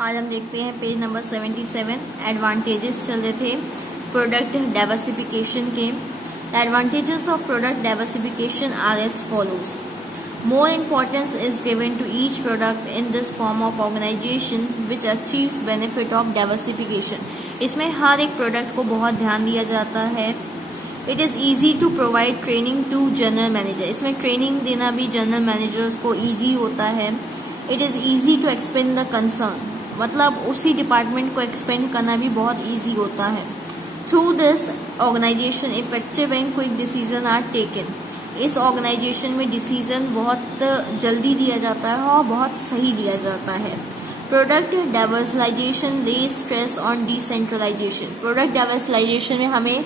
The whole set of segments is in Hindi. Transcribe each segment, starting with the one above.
आज हम देखते हैं पेज नंबर 77 एडवांटेजेस चल रहे थे प्रोडक्ट डाइवर्सिफिकेशन के। The advantages of product diversification are as follows. More importance is given to each product in this form of organization which achieves benefit of diversification. इसमें हर एक प्रोडक्ट को बहुत ध्यान दिया जाता है। It is easy to provide training to general manager. इसमें ट्रेनिंग देना भी जनरल मैनेजर्स को easy होता है। It is easy to expand the concern. मतलब उसी डिपार्टमेंट को एक्सपेंड करना भी बहुत ईजी होता है। Through this organisation effective and quick decision are taken. इस ऑर्गेनाइजेशन में डिसीजन बहुत जल्दी दिया जाता है और बहुत सही दिया जाता है। Product diversification lay stress on decentralisation. Product diversification में हमें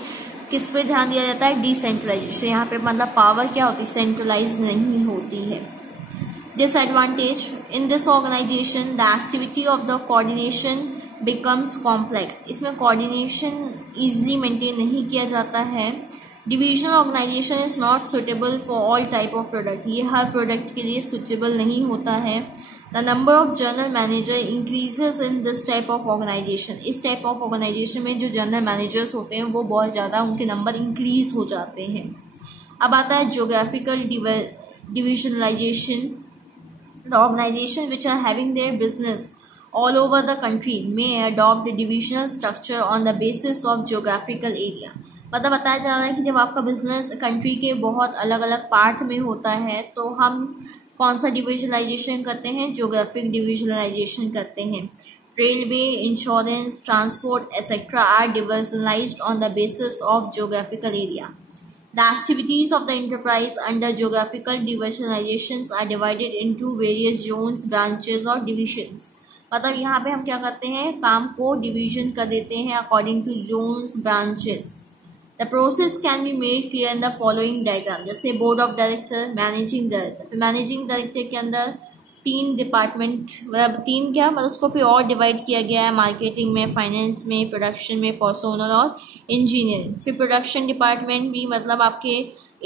किस पे ध्यान दिया जाता है? डिसेंट्रलाइजेशन। यहाँ पे मतलब पावर क्या होती है? सेंट्रलाइज नहीं होती है। Disadvantage in this organization, the activity of the coordination becomes complex. इसमें coordination easily maintain नहीं किया जाता है। Divisional organization is not suitable for all type of product. ये हर product के लिए suitable नहीं होता है। The number of general manager increases in this type of organization. इस type of organization में जो general managers होते हैं वो बहुत ज़्यादा उनके number increase हो जाते हैं। अब आता है geographical divisionalization. The organization which are having their business all over the country may adopt a divisional structure on the basis of geographical area. मतलब बताया जा रहा है कि जब आपका बिजनेस कंट्री के बहुत अलग अलग पार्ट में होता है तो हम कौन सा डिविजनलाइजेशन करते हैं? ज्योग्राफिक डिविजनलाइजेशन करते हैं। Railway, insurance, transport etcetera are divisionalised on the basis of geographical area. The activities of the enterprise under geographical divisionalizations are divided into various zones, branches और divisions. मतलब यहाँ पे हम क्या करते हैं? काम को डिवीजन कर देते हैं according to zones, branches. The process can be made clear in the following diagram. जैसे board of director, managing director. Managing director के अंदर तीन डिपार्टमेंट, मतलब तीन क्या, मतलब उसको फिर और डिवाइड किया गया है मार्केटिंग में, फाइनेंस में, प्रोडक्शन में, पर्सोनल और इंजीनियरिंग। फिर प्रोडक्शन डिपार्टमेंट भी मतलब आपके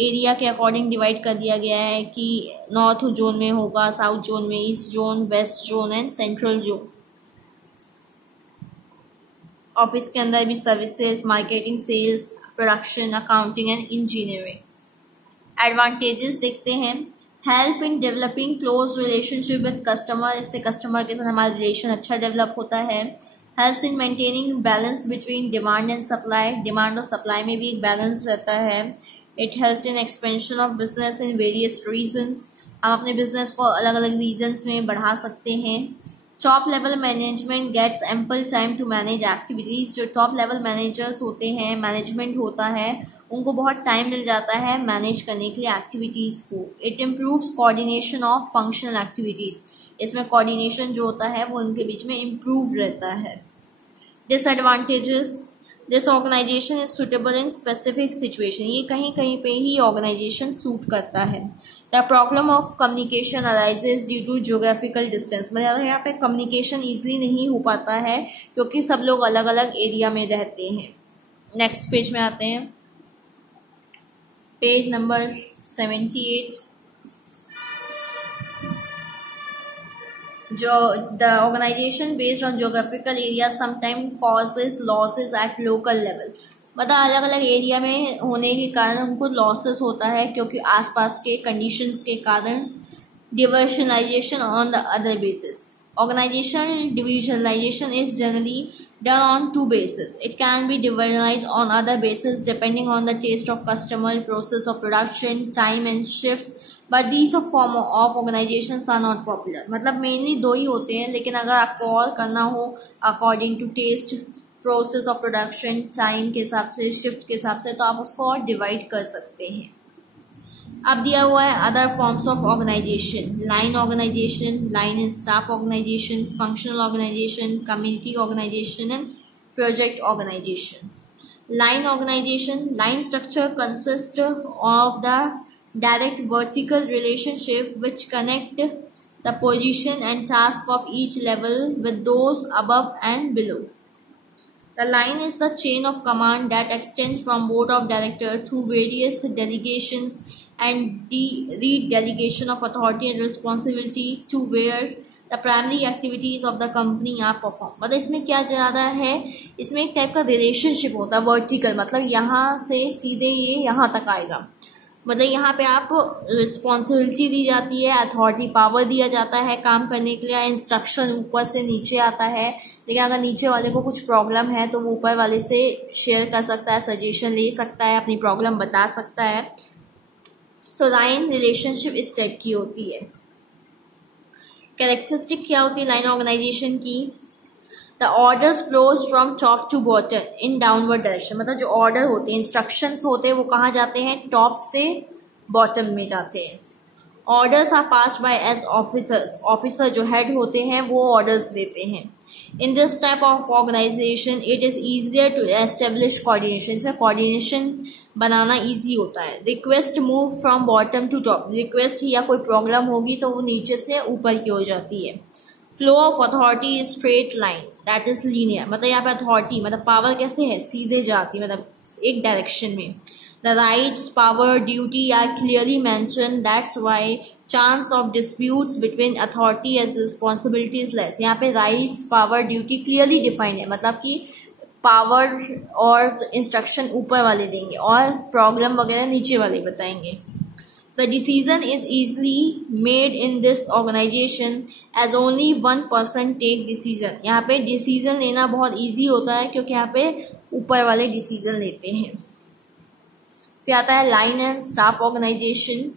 एरिया के अकॉर्डिंग डिवाइड कर दिया गया है कि नॉर्थ जोन में होगा, साउथ जोन में, east zone, west zone and central zone. Office के अंदर भी services, marketing, sales, production, accounting and engineering. Advantages देखते हैं। Help in developing close relationship with customer. इससे कस्टमर के साथ हमारा रिलेशन अच्छा डेवलप होता है। Helps in maintaining balance between demand and supply. Demand और सप्लाई में भी एक बैलेंस रहता है। It helps in expansion of business in various regions. हम अपने बिजनेस को अलग अलग रीजन्स में बढ़ा सकते हैं। Top level management gets ample time to manage activities. जो टॉप लेवल मैनेजर्स होते हैं, मैनेजमेंट होता है, उनको बहुत टाइम मिल जाता है मैनेज करने के लिए एक्टिविटीज़ को। It improves coordination of functional activities. इसमें कोऑर्डिनेशन जो होता है वो इनके बीच में इम्प्रूव रहता है। Disadvantages, this organisation is suitable in specific situation. ये कहीं कहीं पे ही ऑर्गेनाइजेशन सूट करता है। The problem of communication arises due to geographical distance. मतलब यहाँ पे कम्युनिकेशन ईजिली नहीं हो पाता है क्योंकि सब लोग अलग अलग एरिया में रहते हैं। नेक्स्ट पेज में आते हैं, पेज नंबर 78। जो the organisation based on geographical area sometime causes losses at local level. मतलब अलग अलग एरिया में होने के कारण उनको लॉसेस होता है क्योंकि आसपास के कंडीशंस के कारण। Divisionalisation on the other basis. Organization divisionalization is generally done on two bases. It can be divisionalized on other bases depending on the taste of customer, process of production, time and shifts. But these form of organizations are not popular. मतलब mainly दो ही होते हैं, लेकिन अगर आपको और करना हो according to taste, process of production, time के हिसाब से, shift के हिसाब से, तो आप उसको और divide कर सकते हैं। अब दिया हुआ है other forms of organisation. Line organisation, line and staff organisation, functional organisation, community organisation and project organisation. Line organisation, line structure consist of the direct vertical relationship which connect the position and task of each level with those above and below. The line is the chain of command that extends from board of directors through various delegations and the redelegation of authority and responsibility to where the primary activities of the company are perform. मतलब इसमें क्या ज़्यादा है, इसमें एक टाइप का रिलेशनशिप होता है वर्टिकल, मतलब यहाँ से सीधे ये यहाँ तक आएगा। मतलब यहाँ पे आप रिस्पॉन्सिबिलिटी दी जाती है, अथॉरिटी पावर दिया जाता है काम करने के लिए, इंस्ट्रक्शन ऊपर से नीचे आता है। लेकिन अगर नीचे वाले को कुछ प्रॉब्लम है तो वो ऊपर वाले से शेयर कर सकता है, सजेशन ले सकता है, अपनी प्रॉब्लम बता सकता है। तो लाइन रिलेशनशिप इस टाइप की होती है। कैरेक्टरिस्टिक क्या होती है लाइन ऑर्गेनाइजेशन की? The orders flows from top to bottom in downward direction. मतलब जो ऑर्डर होते हैं, इंस्ट्रक्शंस होते हैं, वो कहाँ जाते हैं? टॉप से बॉटम में जाते हैं। Orders are passed by as officers. Officer जो हेड होते हैं वो ऑर्डर्स देते हैं। In this type of organisation it is easier to establish coordination. इसमें कोऑर्डिनेशन बनाना ईजी होता है। Request move from bottom to top. Request या कोई प्रॉब्लम होगी तो वो नीचे से ऊपर की हो जाती है। Flow of authority is straight line that is linear. मतलब यहाँ पे अथॉरिटी मतलब पावर कैसे है? सीधे जाती है, मतलब एक डायरेक्शन में। The rights, power, duty are clearly mention, that's why chance of disputes between authority as responsibility is less. यहाँ पे rights, power, duty clearly defined है। मतलब कि पावर और इंस्ट्रक्शन ऊपर वाले देंगे और प्रॉब्लम वगैरह नीचे वाले बताएंगे। The decision is easily made in this organization as only one person take decision। यहाँ पे डिसीजन लेना बहुत इजी होता है क्योंकि यहाँ पे ऊपर वाले डिसीजन लेते हैं। फिर आता है line and staff organisation.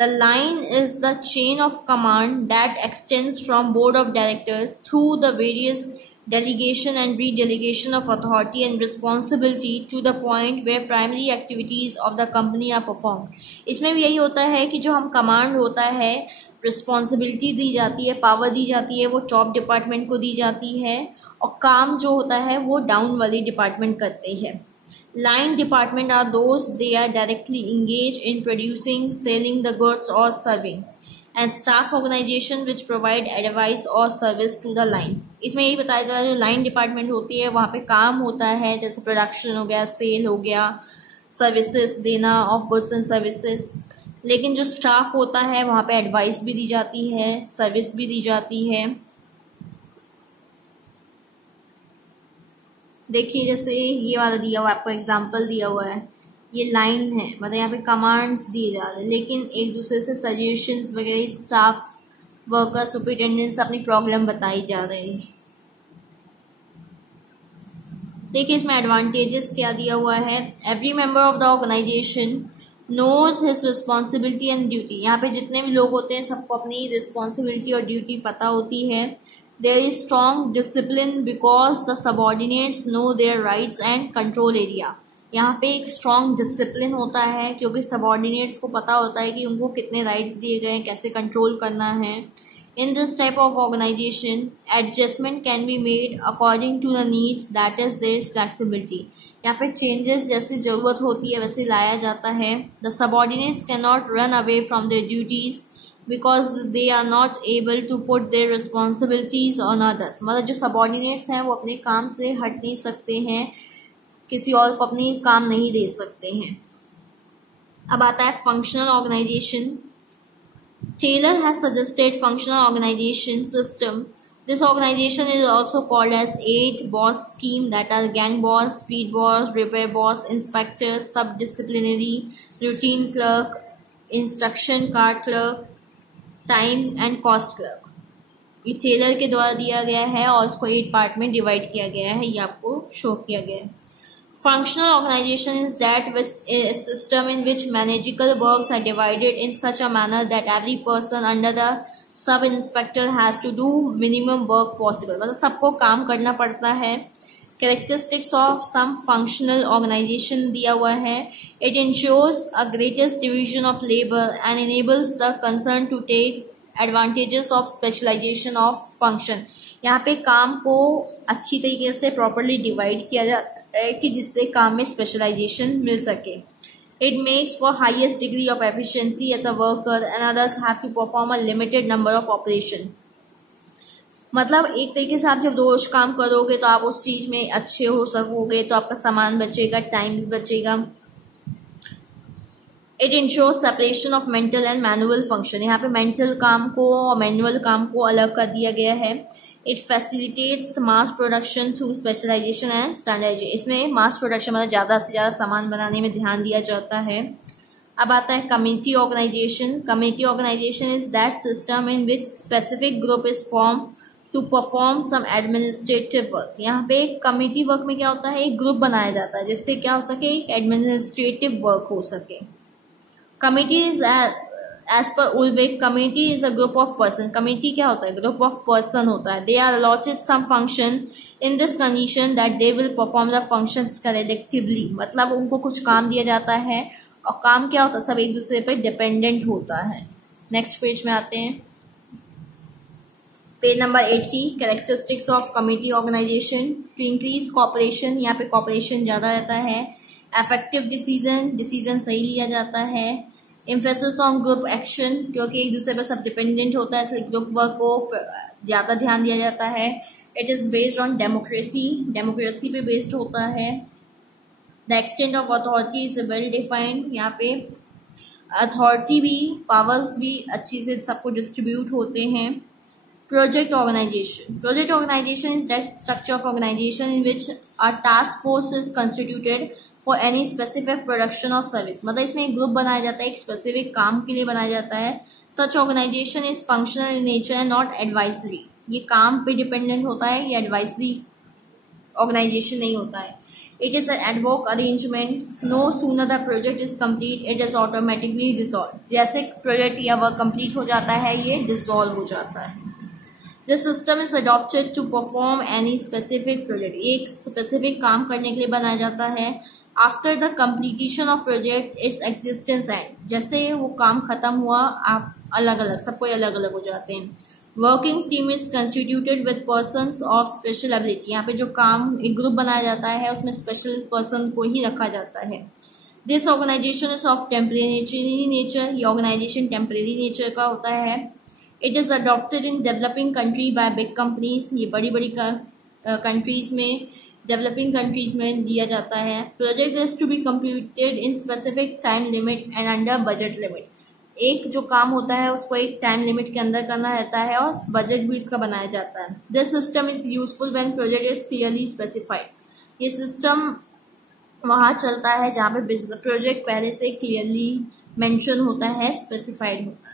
The line is the chain of command that extends from board of directors through the various delegation and re-delegation of authority and responsibility to the point where primary activities of the company are performed। इसमें भी यही होता है कि जो हम कमांड होता है, रिस्पॉन्सिबिलिटी दी जाती है, पावर दी जाती है, वो टॉप डिपार्टमेंट को दी जाती है और काम जो होता है वो डाउन वाली डिपार्टमेंट करते हैं। Line department are those they are directly engaged in producing, selling the goods or serving, and staff organization which provide advice or service to the line। इसमें यही बताया जा रहा है जो लाइन डिपार्टमेंट होती है वहाँ पे काम होता है, जैसे प्रोडक्शन हो गया, सेल हो गया, सर्विसेज देना ऑफ गुड्स एंड सर्विसेज। लेकिन जो स्टाफ होता है वहाँ पे एडवाइस भी दी जाती है, सर्विस भी दी जाती है। देखिए जैसे ये वाला दिया हुआ है, आपको एग्जांपल दिया हुआ है, ये लाइन है, मतलब यहाँ पे कमांड्स दिए जा रहे हैं लेकिन एक दूसरे से सजेशंस वगैरह स्टाफ वर्कर सुपरिटेंडेंट्स अपनी प्रॉब्लम बताई जा रही है। देखिए इसमें एडवांटेजेस क्या दिया हुआ है। Every member of the organisation knows his responsibility and duty. यहाँ पे जितने भी लोग होते हैं सबको अपनी रिस्पॉन्सिबिलिटी और ड्यूटी पता होती है। There is strong discipline because the subordinates know their rights and control area। यहाँ पे एक strong discipline होता है क्योंकि subordinates को पता होता है कि उनको कितने rights दिए गए हैं, कैसे control करना है। In this type of organization, adjustment can be made according to the needs, that is there is flexibility। यहाँ पे changes जैसे ज़रूरत होती है वैसे लाया जाता है। The subordinates cannot run away from their duties because they are not able to put their responsibilities on others। मतलब जो सबॉर्डिनेट्स हैं वो अपने काम से हट नहीं सकते हैं, किसी और को अपनी काम नहीं दे सकते हैं। अब आता है functional organisation. Taylor has suggested functional organisation system. This organization is also called as 8 boss scheme, that are gang boss, speed boss, repair boss, inspector, subdisciplinary, routine clerk, instruction card clerk, time and cost clerk. ये टेलर के द्वारा दिया गया है और इसको 8 पार्ट में डिवाइड किया गया है, ये आपको शो किया गया है। Functional organisation is that which system in which managerial works are divided in such a manner that every person under the sub inspector has to do minimum work possible. मतलब सबको काम करना पड़ता है। Characteristics of some functional organisation दिया हुआ है। It ensures a greatest division of labour and enables the concern to take advantages of specialisation of function. यहाँ पे काम को अच्छी तरीके से प्रॉपरली डिवाइड किया जाता है कि जिससे काम में स्पेशलाइजेशन मिल सके। It makes for highest degree of efficiency as a worker and others have to perform a limited number of operation. मतलब एक तरीके से आप जब रोज काम करोगे तो आप उस चीज़ में अच्छे हो सकोगे, तो आपका सामान बचेगा, टाइम भी बचेगा। It ensure separation of mental and manual function, यहाँ पे मेंटल काम को और मैनुअल काम को अलग कर दिया गया है। It facilitates mass production through specialisation and standardisation, इसमें मास प्रोडक्शन मतलब ज़्यादा से ज़्यादा सामान बनाने में ध्यान दिया जाता है। अब आता है community organisation. Community organisation is that system in which specific group is form to perform some administrative work. यहाँ पे कम्युनिटी वर्क में क्या होता है, एक ग्रुप बनाया जाता है जिससे क्या हो सके, एक एडमिनिस्ट्रेटिव वर्क हो सके। Community is as per Urwick, community is a group of person. Community क्या होता है, ग्रुप ऑफ पर्सन होता है। They are allotted some function in this condition that they will perform the functions collectively, मतलब उनको कुछ काम दिया जाता है और काम क्या होता है, सब एक दूसरे पे डिपेंडेंट होता है। नेक्स्ट पेज में आते हैं, page number 80, characteristics of community organisation. To increase cooperation, यहाँ पे कॉपरेशन ज़्यादा रहता है। इफेक्टिव डिसीजन सही लिया जाता है। एम्फेसिस ऑन ग्रुप एक्शन, क्योंकि एक दूसरे पर सब डिपेंडेंट होता है, इसलिए ग्रुप वर्क को ज़्यादा ध्यान दिया जाता है। It is based on democracy पे बेस्ड होता है। The extent of authority is well defined, यहाँ पे अथॉरिटी भी, पावर्स भी अच्छी से सबको डिस्ट्रीब्यूट होते हैं। Project organization is that structure of organization in which a task force is constituted for any specific production or service, मतलब इसमें एक ग्रुप बनाया जाता है, एक स्पेसिफिक काम के लिए बनाया जाता है। Such organization is functional in nature and not advisory, ये काम पे डिपेंडेंट होता है, ये एडवाइजरी ऑर्गेनाइजेशन नहीं होता है। It is an ad hoc arrangement, no sooner the project is complete it is automatically dissolved, जैसे प्रोजेक्ट या वर्क कंप्लीट हो जाता है ये डिसॉल्व हो जाता है। This system is adopted to perform any specific project, एक स्पेसिफिक काम करने के लिए बनाया जाता है। After the completion of project its existence end, जैसे वो काम खत्म हुआ आप अलग अलग सबको अलग अलग हो जाते हैं। Working team is constituted with persons of special ability, यहाँ पे जो काम एक ग्रुप बनाया जाता है उसमें स्पेशल पर्सन को ही रखा जाता है। This organization is of temporary nature, ये ऑर्गेनाइजेशन टेम्परेरी नेचर का होता है। It is adopted in developing country by big companies, ये बड़ी बड़ी कंट्रीज में, डेवलपिंग कंट्रीज में दिया जाता है। Project is to be completed in specific time limit and under budget limit, एक जो काम होता है उसको एक टाइम लिमिट के अंदर करना रहता है और बजट भी इसका बनाया जाता है। This system is useful when project is clearly specified, ये सिस्टम वहाँ चलता है जहाँ पे प्रोजेक्ट पहले से क्लियरली मेंशन होता है, स्पेसिफाइड होता है।